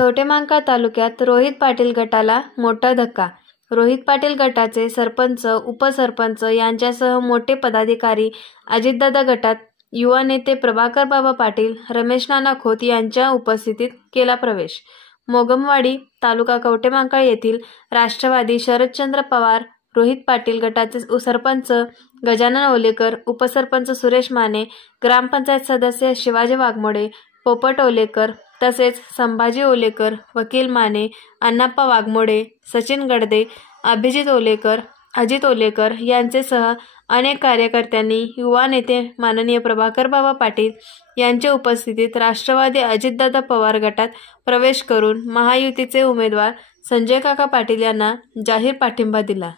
कवठेमहांकाळ तालुक्यात रोहित पाटील गटाला मोठा धक्का. रोहित पाटील गटाचे सरपंच, उपसरपंच यांच्यासह मोठे पदाधिकारी अजितदादा गटात युवा नेते प्रभाकरबाबा पाटील, रमेश नाना खोत यांच्या उपस्थितीत केला प्रवेश. मोगमवाडी तालुका कवठेमहांकाळ येथील राष्ट्रवादी शरदचंद्र पवार रोहित पाटील गटाचे सरपंच गजानन ओलेकर, उपसरपंच सुरेश माने, ग्रामपंचायत सदस्य शिवाजी वाघमोडे, पोपट ओलेकर तसेच संभाजी ओलेकर, वकील माने, अण्णाप्पा वाघमोडे, सचिन गडदे, अभिजित ओलेकर, अजित ओलेकर यांचेसह अनेक कार्यकर्त्यांनी युवा नेते माननीय प्रभाकरबाबा पाटील यांच्या उपस्थितीत राष्ट्रवादी अजितदादा पवार गटात प्रवेश करून महायुतीचे उमेदवार संजय काका पाटील यांना जाहीर पाठिंबा दिला.